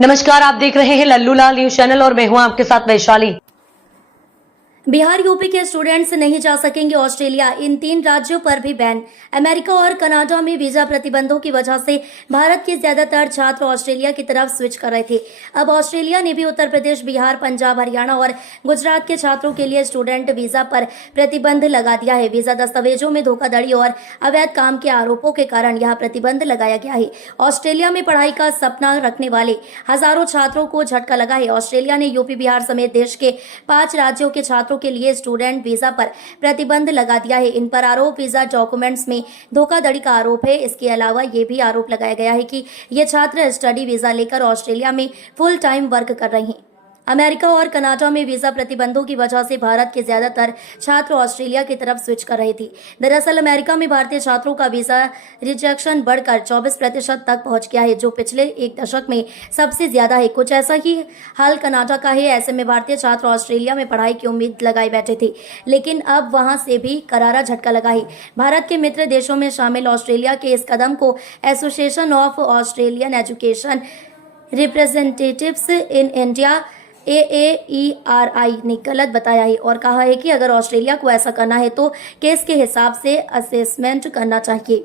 नमस्कार, आप देख रहे हैं लल्लू लाल न्यूज चैनल और मैं हूं आपके साथ वैशाली। बिहार यूपी के स्टूडेंट्स नहीं जा सकेंगे ऑस्ट्रेलिया, इन 3 राज्यों पर भी बैन। अमेरिका और कनाडा में वीजा प्रतिबंधों की वजह से भारत के ज्यादातर छात्र ऑस्ट्रेलिया की तरफ स्विच कर रहे थे। अब ऑस्ट्रेलिया ने भी उत्तर प्रदेश, बिहार, पंजाब, हरियाणा और गुजरात के छात्रों के लिए स्टूडेंट वीजा पर प्रतिबंध लगा दिया है। वीजा दस्तावेजों में धोखाधड़ी और अवैध काम के आरोपों के कारण यह प्रतिबंध लगाया गया है। ऑस्ट्रेलिया में पढ़ाई का सपना रखने वाले हजारों छात्रों को झटका लगा है। ऑस्ट्रेलिया ने यूपी, बिहार समेत देश के 5 राज्यों के छात्रों के लिए स्टूडेंट वीजा पर प्रतिबंध लगा दिया है। इन पर आरोप वीजा डॉक्यूमेंट्स में धोखाधड़ी का आरोप है। इसके अलावा ये भी आरोप लगाया गया है कि ये छात्र स्टडी वीजा लेकर ऑस्ट्रेलिया में फुल टाइम वर्क कर रहे हैं। अमेरिका और कनाडा में वीजा प्रतिबंधों की वजह से भारत के ज्यादातर छात्र ऑस्ट्रेलिया की तरफ स्विच कर रहे थे। दरअसल अमेरिका में भारतीय छात्रों का वीजा रिजेक्शन बढ़कर 24% तक पहुंच गया है, जो पिछले 1 दशक में सबसे ज्यादा है। कुछ ऐसा ही हाल कनाडा का है। ऐसे में भारतीय छात्र ऑस्ट्रेलिया में पढ़ाई की उम्मीद लगाए बैठे थे, लेकिन अब वहां से भी करारा झटका लगा है। भारत के मित्र देशों में शामिल ऑस्ट्रेलिया के इस कदम को association of Australian education representatives in India AAERI ने गलत बताया है और कहा है कि अगर ऑस्ट्रेलिया को ऐसा करना है तो केस के हिसाब से असेसमेंट करना चाहिए।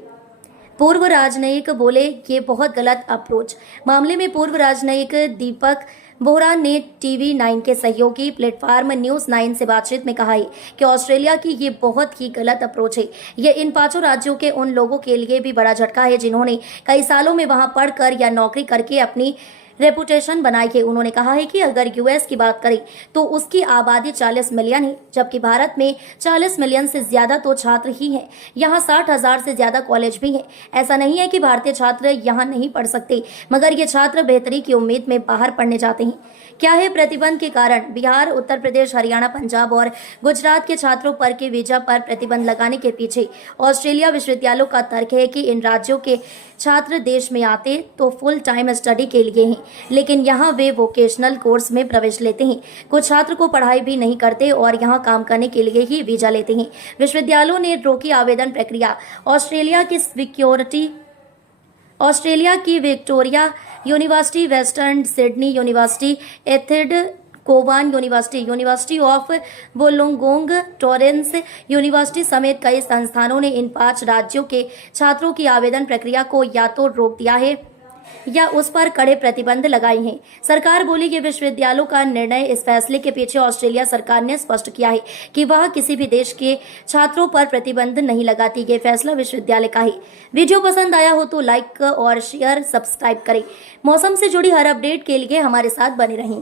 पूर्व राजनयिक बोले, ये बहुत गलत अप्रोच। मामले में पूर्व राजनयिक दीपक बोहरा ने TV9 के सहयोगी प्लेटफॉर्म न्यूज 9 से बातचीत में कहा है कि ऑस्ट्रेलिया की ये बहुत ही गलत अप्रोच है। ये इन 5 राज्यों के उन लोगों के लिए भी बड़ा झटका है जिन्होंने कई सालों में वहां पढ़कर या नौकरी करके अपनी रेपुटेशन बनाई है। उन्होंने कहा है कि अगर यूएस की बात करें तो उसकी आबादी 40 मिलियन है, जबकि भारत में 40 मिलियन से ज्यादा तो छात्र ही हैं। यहाँ 60,000 से ज्यादा कॉलेज भी हैं। ऐसा नहीं है कि भारतीय छात्र यहाँ नहीं पढ़ सकते, मगर ये छात्र बेहतरी की उम्मीद में बाहर पढ़ने जाते हैं। क्या है प्रतिबंध के कारण? बिहार, उत्तर प्रदेश, हरियाणा, पंजाब और गुजरात के छात्रों पर के वीजा पर प्रतिबंध लगाने के पीछे ऑस्ट्रेलिया विश्वविद्यालयों का तर्क है कि इन राज्यों के छात्र देश में आते तो फुल टाइम स्टडी के लिए हैं, लेकिन यहाँ वे वोकेशनल कोर्स में प्रवेश लेते हैं। कुछ छात्र को पढ़ाई भी नहीं करते और यहाँ काम करने के लिए ही वीजा लेते हैं। विश्वविद्यालयों ने रोकी आवेदन प्रक्रिया। ऑस्ट्रेलिया की Victoria University, Western Sydney University, Edith Cowan University, University of Wollongong, Torrens University समेत कई संस्थानों ने इन 5 राज्यों के छात्रों की आवेदन प्रक्रिया को या तो रोक दिया है या उस पर कड़े प्रतिबंध लगाए हैं। सरकार बोली कि विश्वविद्यालयों का निर्णय, इस फैसले के पीछे ऑस्ट्रेलिया सरकार ने स्पष्ट किया है कि वह किसी भी देश के छात्रों पर प्रतिबंध नहीं लगाती। ये फैसला विश्वविद्यालय का है। वीडियो पसंद आया हो तो लाइक और शेयर, सब्सक्राइब करें। मौसम से जुड़ी हर अपडेट के लिए हमारे साथ बने रहें।